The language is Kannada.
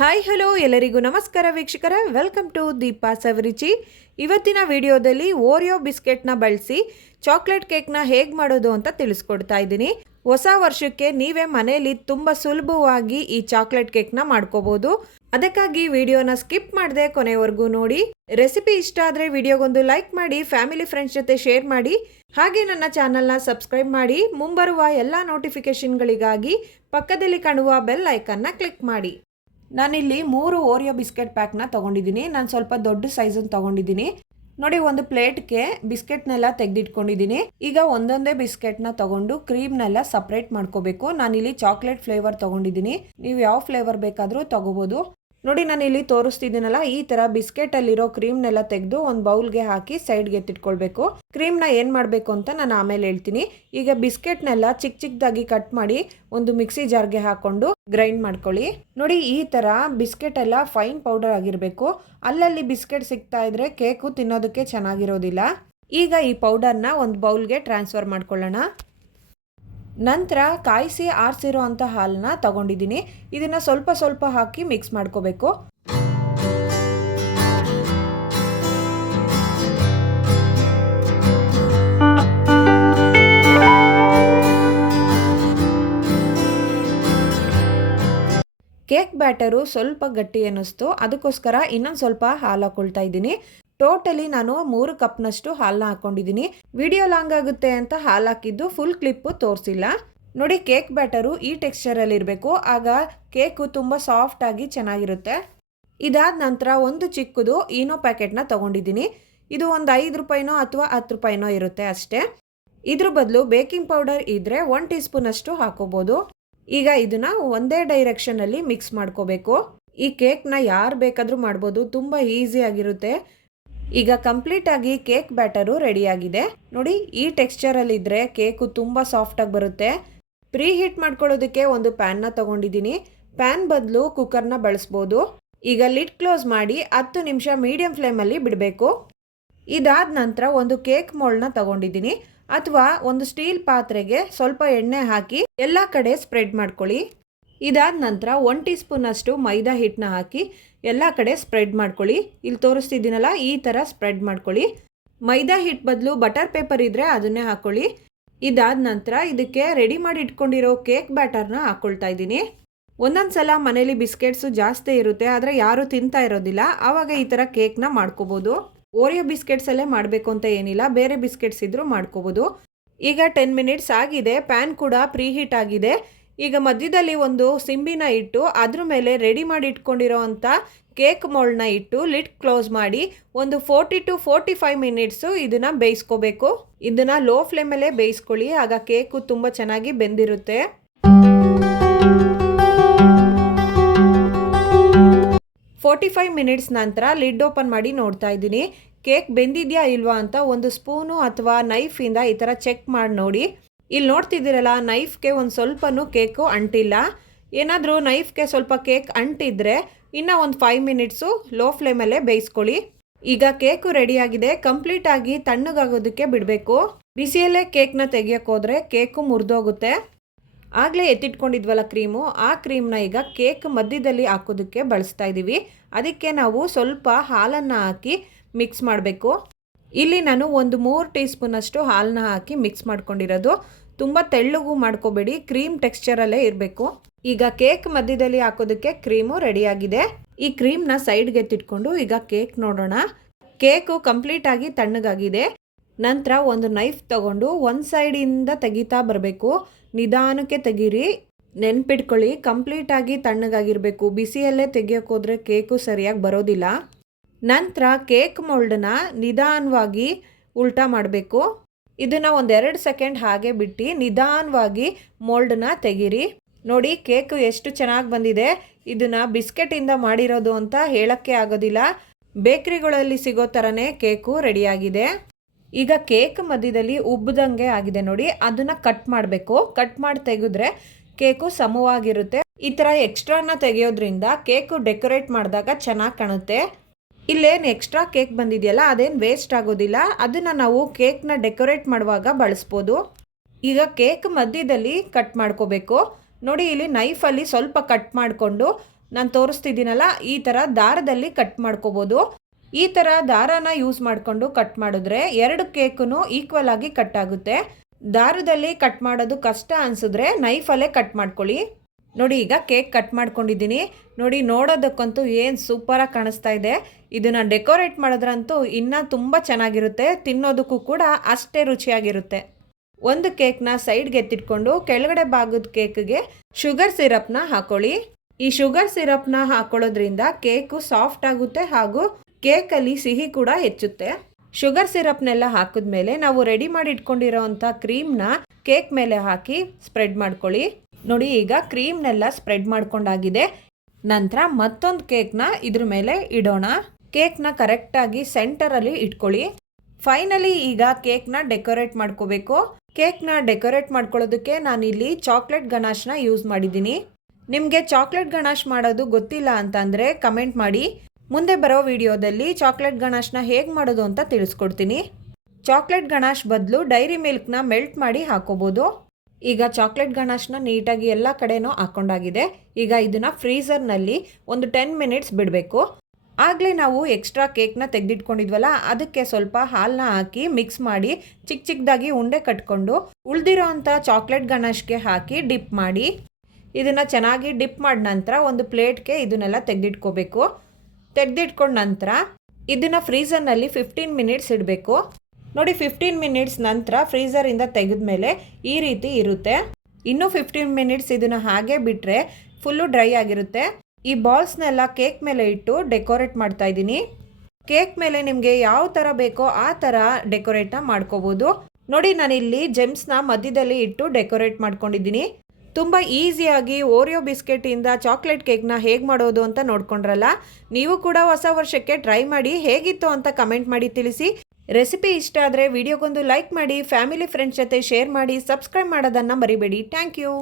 ಹಾಯ್ ಹಲೋ ಎಲ್ಲರಿಗೂ ನಮಸ್ಕಾರ ವೀಕ್ಷಕರೇ, ವೆಲ್ಕಮ್ ಟು ದೀಪಾ ಸವಿರುಚಿ. ಇವತ್ತಿನ ವಿಡಿಯೋದಲ್ಲಿ ಓರಿಯೋ ಬಿಸ್ಕೆಟ್ನ ಬಳಸಿ ಚಾಕ್ಲೇಟ್ ಕೇಕ್ನ ಹೇಗೆ ಮಾಡೋದು ಅಂತ ತಿಳಿಸ್ಕೊಡ್ತಾ ಇದ್ದೀನಿ. ಹೊಸ ವರ್ಷಕ್ಕೆ ನೀವೇ ಮನೆಯಲ್ಲಿ ತುಂಬ ಸುಲಭವಾಗಿ ಈ ಚಾಕ್ಲೇಟ್ ಕೇಕ್ನ ಮಾಡ್ಕೋಬೋದು. ಅದಕ್ಕಾಗಿ ವಿಡಿಯೋನ ಸ್ಕಿಪ್ ಮಾಡದೆ ಕೊನೆವರೆಗೂ ನೋಡಿ. ರೆಸಿಪಿ ಇಷ್ಟ ಆದರೆ ವಿಡಿಯೋಗೊಂದು ಲೈಕ್ ಮಾಡಿ, ಫ್ಯಾಮಿಲಿ ಫ್ರೆಂಡ್ಸ್ ಜೊತೆ ಶೇರ್ ಮಾಡಿ, ಹಾಗೆ ನನ್ನ ಚಾನಲ್ನ ಸಬ್ಸ್ಕ್ರೈಬ್ ಮಾಡಿ. ಮುಂಬರುವ ಎಲ್ಲ ನೋಟಿಫಿಕೇಷನ್ಗಳಿಗಾಗಿ ಪಕ್ಕದಲ್ಲಿ ಕಾಣುವ ಬೆಲ್ ಐಕನ್ನ ಕ್ಲಿಕ್ ಮಾಡಿ. ನಾನಿಲ್ಲಿ 3 ಓರಿಯೋ ಬಿಸ್ಕೆಟ್ ಪ್ಯಾಕ್ನ ತೊಗೊಂಡಿದ್ದೀನಿ. ನಾನು ಸ್ವಲ್ಪ ದೊಡ್ಡ ಸೈಜನ್ನು ತೊಗೊಂಡಿದ್ದೀನಿ. ನೋಡಿ, ಒಂದು ಪ್ಲೇಟ್ಗೆ ಬಿಸ್ಕೆಟ್ನೆಲ್ಲ ತೆಗೆದಿಟ್ಕೊಂಡಿದ್ದೀನಿ. ಈಗ ಒಂದೊಂದೇ ಬಿಸ್ಕೆಟ್ನ ತೊಗೊಂಡು ಕ್ರೀಮ್ನೆಲ್ಲ ಸಪ್ರೇಟ್ ಮಾಡ್ಕೋಬೇಕು. ನಾನಿಲ್ಲಿ ಚಾಕ್ಲೇಟ್ ಫ್ಲೇವರ್ ತೊಗೊಂಡಿದ್ದೀನಿ. ನೀವು ಯಾವ ಫ್ಲೇವರ್ ಬೇಕಾದರೂ ತೊಗೋಬೋದು. ನೋಡಿ, ನಾನು ಇಲ್ಲಿ ತೋರಿಸ್ತಿದ್ದೀನಲ್ಲ, ಈ ಥರ ಬಿಸ್ಕೆಟಲ್ಲಿರೋ ಕ್ರೀಮ್ನೆಲ್ಲ ತೆಗೆದು ಒಂದು ಬೌಲ್ಗೆ ಹಾಕಿ ಸೈಡ್ಗೆ ಎತ್ತಿಟ್ಕೊಳ್ಬೇಕು. ಕ್ರೀಮ್ನ ಏನು ಮಾಡಬೇಕು ಅಂತ ನಾನು ಆಮೇಲೆ ಹೇಳ್ತೀನಿ. ಈಗ ಬಿಸ್ಕೆಟ್ನೆಲ್ಲ ಚಿಕ್ಕ ಚಿಕ್ಕದಾಗಿ ಕಟ್ ಮಾಡಿ ಒಂದು ಮಿಕ್ಸಿ ಜಾರ್ಗೆ ಹಾಕ್ಕೊಂಡು ಗ್ರೈಂಡ್ ಮಾಡ್ಕೊಳ್ಳಿ. ನೋಡಿ, ಈ ಥರ ಬಿಸ್ಕೆಟ್ ಎಲ್ಲ ಫೈನ್ ಪೌಡರ್ ಆಗಿರಬೇಕು. ಅಲ್ಲಲ್ಲಿ ಬಿಸ್ಕೆಟ್ ಸಿಗ್ತಾ ಇದ್ರೆ ಕೇಕು ತಿನ್ನೋದಕ್ಕೆ ಚೆನ್ನಾಗಿರೋದಿಲ್ಲ. ಈಗ ಈ ಪೌಡರ್ನ ಒಂದು ಬೌಲ್ಗೆ ಟ್ರಾನ್ಸ್ಫರ್ ಮಾಡ್ಕೊಳ್ಳೋಣ. ನಂತರ ಕಾಯಿಸಿ ಆರಿಸಿರೋ ಅಂಥ ಹಾಲನ್ನ ತಗೊಂಡಿದ್ದೀನಿ. ಇದನ್ನು ಸ್ವಲ್ಪ ಸ್ವಲ್ಪ ಹಾಕಿ ಮಿಕ್ಸ್ ಮಾಡ್ಕೋಬೇಕು. ಕೇಕ್ ಬ್ಯಾಟರು ಸ್ವಲ್ಪ ಗಟ್ಟಿ ಅನ್ನಿಸ್ತು, ಅದಕ್ಕೋಸ್ಕರ ಇನ್ನೊಂದು ಸ್ವಲ್ಪ ಹಾಲು ಹಾಕೊಳ್ತಾ ಇದ್ದೀನಿ. ಟೋಟಲಿ ನಾನು 3 ಕಪ್ನಷ್ಟು ಹಾಲನ್ನ ಹಾಕೊಂಡಿದ್ದೀನಿ. ವಿಡಿಯೋ ಲಾಂಗ್ ಆಗುತ್ತೆ ಅಂತ ಹಾಲು ಹಾಕಿದ್ದು ಫುಲ್ ಕ್ಲಿಪ್ಪು ತೋರಿಸಿಲ್ಲ. ನೋಡಿ, ಕೇಕ್ ಬ್ಯಾಟರು ಈ ಟೆಕ್ಸ್ಚರಲ್ಲಿ ಇರಬೇಕು, ಆಗ ಕೇಕು ತುಂಬ ಸಾಫ್ಟಾಗಿ ಚೆನ್ನಾಗಿರುತ್ತೆ. ಇದಾದ ನಂತರ ಒಂದು ಚಿಕ್ಕದು ಈನೋ ಪ್ಯಾಕೆಟ್ನ ತೊಗೊಂಡಿದ್ದೀನಿ. ಇದು ಒಂದು 5 ರೂಪಾಯಿನೋ ಅಥವಾ 10 ರೂಪಾಯಿನೋ ಇರುತ್ತೆ ಅಷ್ಟೇ. ಇದ್ರ ಬದಲು ಬೇಕಿಂಗ್ ಪೌಡರ್ ಇದ್ದರೆ 1 ಟೀ ಸ್ಪೂನಷ್ಟು ಹಾಕೋಬೋದು. ಈಗ ಇದನ್ನು ಒಂದೇ ಡೈರೆಕ್ಷನಲ್ಲಿ ಮಿಕ್ಸ್ ಮಾಡ್ಕೋಬೇಕು. ಈ ಕೇಕ್ನ ಯಾರು ಬೇಕಾದರೂ ಮಾಡ್ಬೋದು, ತುಂಬ ಈಸಿಯಾಗಿರುತ್ತೆ. ಈಗ ಕಂಪ್ಲೀಟಾಗಿ ಕೇಕ್ ಬ್ಯಾಟರು ರೆಡಿಯಾಗಿದೆ. ನೋಡಿ, ಈ ಟೆಕ್ಸ್ಚರಲ್ಲಿದ್ದರೆ ಕೇಕು ತುಂಬ ಸಾಫ್ಟಾಗಿ ಬರುತ್ತೆ. ಪ್ರೀ ಹೀಟ್ ಮಾಡ್ಕೊಳ್ಳೋದಕ್ಕೆ ಒಂದು ಪ್ಯಾನ್ನ ತೊಗೊಂಡಿದ್ದೀನಿ. ಪ್ಯಾನ್ ಬದಲು ಕುಕ್ಕರ್ನ ಬಳಸ್ಬೋದು. ಈಗ ಲಿಡ್ ಕ್ಲೋಸ್ ಮಾಡಿ 10 ನಿಮಿಷ ಮೀಡಿಯಂ ಫ್ಲೇಮಲ್ಲಿ ಬಿಡಬೇಕು. ಇದಾದ ನಂತರ ಒಂದು ಕೇಕ್ ಮೋಲ್ಡ್ನ ತೊಗೊಂಡಿದ್ದೀನಿ, ಅಥವಾ ಒಂದು ಸ್ಟೀಲ್ ಪಾತ್ರೆಗೆ ಸ್ವಲ್ಪ ಎಣ್ಣೆ ಹಾಕಿ ಎಲ್ಲ ಕಡೆ ಸ್ಪ್ರೆಡ್ ಮಾಡ್ಕೊಳ್ಳಿ. ಇದಾದ ನಂತರ 1 ಟೀ ಸ್ಪೂನಷ್ಟು ಮೈದಾ ಹಿಟ್ಟನ್ನ ಹಾಕಿ ಎಲ್ಲ ಕಡೆ ಸ್ಪ್ರೆಡ್ ಮಾಡ್ಕೊಳ್ಳಿ. ಇಲ್ಲಿ ತೋರಿಸ್ತಿದ್ದೀನಲ್ಲ, ಈ ಥರ ಸ್ಪ್ರೆಡ್ ಮಾಡ್ಕೊಳ್ಳಿ. ಮೈದಾ ಹಿಟ್ಟು ಬದಲು ಬಟರ್ ಪೇಪರ್ ಇದ್ದರೆ ಅದನ್ನೇ ಹಾಕ್ಕೊಳ್ಳಿ. ಇದಾದ ನಂತರ ಇದಕ್ಕೆ ರೆಡಿ ಮಾಡಿ ಇಟ್ಕೊಂಡಿರೋ ಕೇಕ್ ಬ್ಯಾಟರ್ನ ಹಾಕ್ಕೊಳ್ತಾ ಇದ್ದೀನಿ. ಒಂದೊಂದು ಸಲ ಮನೇಲಿ ಬಿಸ್ಕೆಟ್ಸು ಜಾಸ್ತಿ ಇರುತ್ತೆ, ಆದರೆ ಯಾರೂ ತಿಂತಾ ಇರೋದಿಲ್ಲ. ಆವಾಗ ಈ ಥರ ಕೇಕ್ನ ಮಾಡ್ಕೋಬೋದು. ಓರಿಯೋ ಬಿಸ್ಕೆಟ್ಸಲ್ಲೇ ಮಾಡಬೇಕು ಅಂತ ಏನಿಲ್ಲ, ಬೇರೆ ಬಿಸ್ಕೆಟ್ಸ್ ಇದ್ದರೂ ಮಾಡ್ಕೋಬೋದು. ಈಗ 10 ಮಿನಿಟ್ಸ್ ಆಗಿದೆ. ಪ್ಯಾನ್ ಕೂಡ ಪ್ರೀ ಹೀಟ್ ಆಗಿದೆ. ಈಗ ಮಧ್ಯದಲ್ಲಿ ಒಂದು ಸಿಂಬಿನ ಇಟ್ಟು ಅದ್ರ ಮೇಲೆ ರೆಡಿ ಮಾಡಿ ಇಟ್ಕೊಂಡಿರೋ ಅಂಥ ಕೇಕ್ ಮೋಲ್ಡ್ನ ಇಟ್ಟು ಲಿಡ್ ಕ್ಲೋಸ್ ಮಾಡಿ ಒಂದು 40 to 45 ಮಿನಿಟ್ಸು ಇದನ್ನು ಬೇಯಿಸ್ಕೋಬೇಕು. ಇದನ್ನು ಲೋ ಫ್ಲೇಮಲ್ಲೇ ಬೇಯಿಸ್ಕೊಳ್ಳಿ, ಆಗ ಕೇಕು ತುಂಬ ಚೆನ್ನಾಗಿ ಬೆಂದಿರುತ್ತೆ. 45 ಮಿನಿಟ್ಸ್ ನಂತರ ಲಿಡ್ ಓಪನ್ ಮಾಡಿ ನೋಡ್ತಾ ಇದ್ದೀನಿ. ಕೇಕ್ ಬೆಂದಿದೆಯಾ ಇಲ್ವಾ ಅಂತ ಒಂದು ಸ್ಪೂನು ಅಥವಾ ನೈಫಿಂದ ಈ ಥರ ಚೆಕ್ ಮಾಡಿ ನೋಡಿ. ಇಲ್ಲಿ ನೋಡ್ತಿದ್ದೀರಲ್ಲ, ನೈಫ್ಗೆ ಒಂದು ಸ್ವಲ್ಪನೂ ಕೇಕು ಅಂಟಿಲ್ಲ. ಏನಾದರೂ ನೈಫ್ಗೆ ಸ್ವಲ್ಪ ಕೇಕ್ ಅಂಟಿದ್ರೆ ಇನ್ನೂ ಒಂದು 5 ಮಿನಿಟ್ಸು ಲೋ ಫ್ಲೇಮಲ್ಲೇ ಬೇಯಿಸ್ಕೊಳ್ಳಿ. ಈಗ ಕೇಕು ರೆಡಿಯಾಗಿದೆ. ಕಂಪ್ಲೀಟಾಗಿ ತಣ್ಣಗಾಗೋದಕ್ಕೆ ಬಿಡಬೇಕು. ಬಿಸಿಯಲ್ಲೇ ಕೇಕ್ನ ತೆಗಿಯೋಕ್ಕೋದ್ರೆ ಕೇಕು ಮುರಿದೋಗುತ್ತೆ. ಆಗಲೇ ಎತ್ತಿಟ್ಕೊಂಡಿದ್ವಲ್ಲ ಕ್ರೀಮು, ಆ ಕ್ರೀಮ್ನ ಈಗ ಕೇಕ್ ಮಧ್ಯದಲ್ಲಿ ಹಾಕೋದಕ್ಕೆ ಬಳಸ್ತಾ ಇದ್ದೀವಿ. ಅದಕ್ಕೆ ನಾವು ಸ್ವಲ್ಪ ಹಾಲನ್ನು ಹಾಕಿ ಮಿಕ್ಸ್ ಮಾಡಬೇಕು. ಇಲ್ಲಿ ನಾನು ಒಂದು 3 ಟೀ ಸ್ಪೂನಷ್ಟು ಹಾಲನ್ನ ಹಾಕಿ ಮಿಕ್ಸ್ ಮಾಡ್ಕೊಂಡಿರೋದು. ತುಂಬ ತೆಳ್ಳಗೂ ಮಾಡ್ಕೋಬೇಡಿ, ಕ್ರೀಮ್ ಟೆಕ್ಸ್ಚರಲ್ಲೇ ಇರಬೇಕು. ಈಗ ಕೇಕ್ ಮಧ್ಯದಲ್ಲಿ ಹಾಕೋದಕ್ಕೆ ಕ್ರೀಮು ರೆಡಿಯಾಗಿದೆ. ಈ ಕ್ರೀಮ್ನ ಸೈಡ್ಗೆ ಎತ್ತಿಟ್ಕೊಂಡು ಈಗ ಕೇಕ್ ನೋಡೋಣ. ಕೇಕು ಕಂಪ್ಲೀಟಾಗಿ ತಣ್ಣಗಾಗಿದೆ. ನಂತರ ಒಂದು ನೈಫ್ ತಗೊಂಡು ಒಂದು ಸೈಡಿಂದ ತೆಗಿತಾ ಬರಬೇಕು. ನಿಧಾನಕ್ಕೆ ತೆಗೀರಿ. ನೆನ್ಪಿಟ್ಕೊಳ್ಳಿ, ಕಂಪ್ಲೀಟಾಗಿ ತಣ್ಣಗಾಗಿರಬೇಕು. ಬಿಸಿಯಲ್ಲೇ ತೆಗಿಯೋಕ್ಕೋದ್ರೆ ಕೇಕು ಸರಿಯಾಗಿ ಬರೋದಿಲ್ಲ. ನಂತರ ಕೇಕ್ ಮೋಲ್ಡನ್ನ ನಿಧಾನವಾಗಿ ಉಲ್ಟಾ ಮಾಡಬೇಕು. ಇದನ್ನು ಒಂದು 2 ಸೆಕೆಂಡ್ ಹಾಗೆ ಬಿಟ್ಟು ನಿಧಾನವಾಗಿ ಮೋಲ್ಡನ್ನ ತೆಗೀರಿ. ನೋಡಿ, ಕೇಕು ಎಷ್ಟು ಚೆನ್ನಾಗಿ ಬಂದಿದೆ. ಇದನ್ನು ಬಿಸ್ಕೆಟಿಂದ ಮಾಡಿರೋದು ಅಂತ ಹೇಳೋಕ್ಕೆ ಆಗೋದಿಲ್ಲ. ಬೇಕ್ರಿಗಳಲ್ಲಿ ಸಿಗೋ ಥರನೇ ಕೇಕು ರೆಡಿಯಾಗಿದೆ. ಈಗ ಕೇಕ್ ಮಧ್ಯದಲ್ಲಿ ಉಬ್ಬದಂಗೆ ಆಗಿದೆ ನೋಡಿ, ಅದನ್ನು ಕಟ್ ಮಾಡಬೇಕು. ಕಟ್ ಮಾಡಿ ತೆಗೆದ್ರೆ ಕೇಕು ಸಮವಾಗಿರುತ್ತೆ. ಈ ಥರ ಎಕ್ಸ್ಟ್ರಾನ ತೆಗೆಯೋದ್ರಿಂದ ಕೇಕು ಡೆಕೋರೇಟ್ ಮಾಡಿದಾಗ ಚೆನ್ನಾಗಿ ಕಾಣುತ್ತೆ. ಇಲ್ಲೇನು ಎಕ್ಸ್ಟ್ರಾ ಕೇಕ್ ಬಂದಿದೆಯಲ್ಲ, ಅದೇನು ವೇಸ್ಟ್ ಆಗೋದಿಲ್ಲ. ಅದನ್ನು ನಾವು ಕೇಕ್ನ ಡೆಕೋರೇಟ್ ಮಾಡುವಾಗ ಬಳಸ್ಬೋದು. ಈಗ ಕೇಕ್ ಮಧ್ಯದಲ್ಲಿ ಕಟ್ ಮಾಡ್ಕೋಬೇಕು. ನೋಡಿ, ಇಲ್ಲಿ ನೈಫಲ್ಲಿ ಸ್ವಲ್ಪ ಕಟ್ ಮಾಡಿಕೊಂಡು ನಾನು ತೋರಿಸ್ತಿದ್ದೀನಲ್ಲ ಈ ಥರ ದಾರದಲ್ಲಿ ಕಟ್ ಮಾಡ್ಕೋಬೋದು. ಈ ಥರ ದಾರಾನ ಯೂಸ್ ಮಾಡಿಕೊಂಡು ಕಟ್ ಮಾಡಿದ್ರೆ 2 ಕೇಕೂ ಈಕ್ವಲ್ ಆಗಿ ಕಟ್ ಆಗುತ್ತೆ. ದಾರದಲ್ಲಿ ಕಟ್ ಮಾಡೋದು ಕಷ್ಟ ಅನಿಸಿದ್ರೆ ನೈಫಲ್ಲೇ ಕಟ್ ಮಾಡ್ಕೊಳ್ಳಿ. ನೋಡಿ ಈಗ ಕೇಕ್ ಕಟ್ ಮಾಡ್ಕೊಂಡಿದ್ದೀನಿ. ನೋಡಿ ನೋಡೋದಕ್ಕಂತೂ ಏನು ಸೂಪರಾಗಿ ಕಾಣಿಸ್ತಾ ಇದೆ. ಇದನ್ನು ಡೆಕೋರೇಟ್ ಮಾಡಿದ್ರಂತೂ ಇನ್ನೂ ತುಂಬ ಚೆನ್ನಾಗಿರುತ್ತೆ, ತಿನ್ನೋದಕ್ಕೂ ಕೂಡ ಅಷ್ಟೇ ರುಚಿಯಾಗಿರುತ್ತೆ. ಒಂದು ಕೇಕ್ನ ಸೈಡ್ಗೆ ಎತ್ತಿಟ್ಕೊಂಡು ಕೆಳಗಡೆ ಭಾಗದ ಕೇಕ್ಗೆ ಶುಗರ್ ಸಿರಪ್ನ ಹಾಕೊಳ್ಳಿ. ಈ ಶುಗರ್ ಸಿರಪ್ನ ಹಾಕೊಳ್ಳೋದ್ರಿಂದ ಕೇಕು ಸಾಫ್ಟ್ ಆಗುತ್ತೆ ಹಾಗೂ ಕೇಕಲ್ಲಿ ಸಿಹಿ ಕೂಡ ಹೆಚ್ಚುತ್ತೆ. ಶುಗರ್ ಸಿರಪ್ನೆಲ್ಲ ಹಾಕಿದ್ಮೇಲೆ ನಾವು ರೆಡಿ ಮಾಡಿ ಇಟ್ಕೊಂಡಿರೋವಂಥ ಕ್ರೀಮ್ನ ಕೇಕ್ ಮೇಲೆ ಹಾಕಿ ಸ್ಪ್ರೆಡ್ ಮಾಡ್ಕೊಳ್ಳಿ. ನೋಡಿ ಈಗ ಕ್ರೀಮ್ನೆಲ್ಲ ಸ್ಪ್ರೆಡ್ ಮಾಡ್ಕೊಂಡಾಗಿದೆ. ನಂತರ ಮತ್ತೊಂದು ಕೇಕ್ನ ಇದ್ರ ಮೇಲೆ ಇಡೋಣ. ಕೇಕ್ನ ಕರೆಕ್ಟಾಗಿ ಸೆಂಟರಲ್ಲಿ ಇಟ್ಕೊಳ್ಳಿ. ಫೈನಲಿ ಈಗ ಕೇಕ್ನ ಡೆಕೋರೇಟ್ ಮಾಡ್ಕೋಬೇಕು. ಕೇಕ್ನ ಡೆಕೋರೇಟ್ ಮಾಡ್ಕೊಳ್ಳೋದಕ್ಕೆ ನಾನಿಲ್ಲಿ ಚಾಕ್ಲೇಟ್ ಗಣಾಶ್ನ ಯೂಸ್ ಮಾಡಿದ್ದೀನಿ. ನಿಮಗೆ ಚಾಕ್ಲೇಟ್ ಗಣಾಶ್ ಮಾಡೋದು ಗೊತ್ತಿಲ್ಲ ಅಂತಂದರೆ ಕಮೆಂಟ್ ಮಾಡಿ. ಮುಂದೆ ಬರೋ ವಿಡಿಯೋದಲ್ಲಿ ಚಾಕ್ಲೇಟ್ ಗಣಾಶ್ನ ಹೇಗೆ ಮಾಡೋದು ಅಂತ ತಿಳಿಸ್ಕೊಡ್ತೀನಿ. ಚಾಕ್ಲೇಟ್ ಗಣಾಶ್ ಬದಲು ಡೈರಿ ಮಿಲ್ಕ್ನ ಮೆಲ್ಟ್ ಮಾಡಿ ಹಾಕೋಬೋದು. ಈಗ ಚಾಕ್ಲೇಟ್ ಗಣಾಶ್ನ ನೀಟಾಗಿ ಎಲ್ಲ ಕಡೆನೂ ಹಾಕ್ಕೊಂಡಾಗಿದೆ. ಈಗ ಇದನ್ನು ಫ್ರೀಝರ್ನಲ್ಲಿ ಒಂದು 10 ಮಿನಿಟ್ಸ್ ಬಿಡಬೇಕು. ಆಗಲೇ ನಾವು ಎಕ್ಸ್ಟ್ರಾ ಕೇಕ್ನ ತೆಗೆದಿಟ್ಕೊಂಡಿದ್ವಲ್ಲ ಅದಕ್ಕೆ ಸ್ವಲ್ಪ ಹಾಲನ್ನ ಹಾಕಿ ಮಿಕ್ಸ್ ಮಾಡಿ ಚಿಕ್ಕ ಚಿಕ್ಕದಾಗಿ ಉಂಡೆ ಕಟ್ಕೊಂಡು ಉಳಿದಿರೋ ಅಂಥ ಚಾಕ್ಲೇಟ್ ಗಣಾಶ್ಗೆ ಹಾಕಿ ಡಿಪ್ ಮಾಡಿ ಇದನ್ನು ಚೆನ್ನಾಗಿ ಡಿಪ್ ಮಾಡಿದ ನಂತರ ಒಂದು ಪ್ಲೇಟ್ಗೆ ಇದನ್ನೆಲ್ಲ ತೆಗೆದಿಟ್ಕೋಬೇಕು. ತೆಗೆದಿಟ್ಕೊಂಡ ನಂತರ ಇದನ್ನು ಫ್ರೀಝರ್ನಲ್ಲಿ 15 ಮಿನಿಟ್ಸ್ ಇಡಬೇಕು. ನೋಡಿ 15 ಮಿನಿಟ್ಸ್ ನಂತರ ಫ್ರೀಝರಿಂದ ತೆಗೆದ್ಮೇಲೆ ಈ ರೀತಿ ಇರುತ್ತೆ. ಇನ್ನೂ 15 ಮಿನಿಟ್ಸ್ ಇದನ್ನು ಹಾಗೆ ಬಿಟ್ಟರೆ ಫುಲ್ಲು ಡ್ರೈ ಆಗಿರುತ್ತೆ. ಈ ಬಾಲ್ಸ್ನೆಲ್ಲ ಕೇಕ್ ಮೇಲೆ ಇಟ್ಟು ಡೆಕೋರೇಟ್ ಮಾಡ್ತಾ ಇದ್ದೀನಿ. ಕೇಕ್ ಮೇಲೆ ನಿಮಗೆ ಯಾವ ಥರ ಬೇಕೋ ಆ ಥರ ಡೆಕೋರೇಟ್ನ ಮಾಡ್ಕೋಬೋದು. ನೋಡಿ ನಾನಿಲ್ಲಿ ಜೆಮ್ಸ್ನ ಮಧ್ಯದಲ್ಲಿ ಇಟ್ಟು ಡೆಕೋರೇಟ್ ಮಾಡ್ಕೊಂಡಿದ್ದೀನಿ. ತುಂಬ ಈಸಿಯಾಗಿ ಓರಿಯೋ ಬಿಸ್ಕೆಟಿಂದ ಚಾಕ್ಲೇಟ್ ಕೇಕ್ನ ಹೇಗೆ ಮಾಡೋದು ಅಂತ ನೋಡ್ಕೊಂಡ್ರಲ್ಲ. ನೀವು ಕೂಡ ಹೊಸ ವರ್ಷಕ್ಕೆ ಟ್ರೈ ಮಾಡಿ ಹೇಗಿತ್ತು ಅಂತ ಕಮೆಂಟ್ ಮಾಡಿ ತಿಳಿಸಿ. ರೆಸಿಪಿ ಇಷ್ಟ ಆದರೆ ವಿಡಿಯೋಗೊಂದು ಲೈಕ್ ಮಾಡಿ, ಫ್ಯಾಮಿಲಿ ಫ್ರೆಂಡ್ಸ್ ಜೊತೆ ಶೇರ್ ಮಾಡಿ, ಸಬ್ಸ್ಕ್ರೈಬ್ ಮಾಡೋದನ್ನು ಮರಿಬೇಡಿ. Thank you.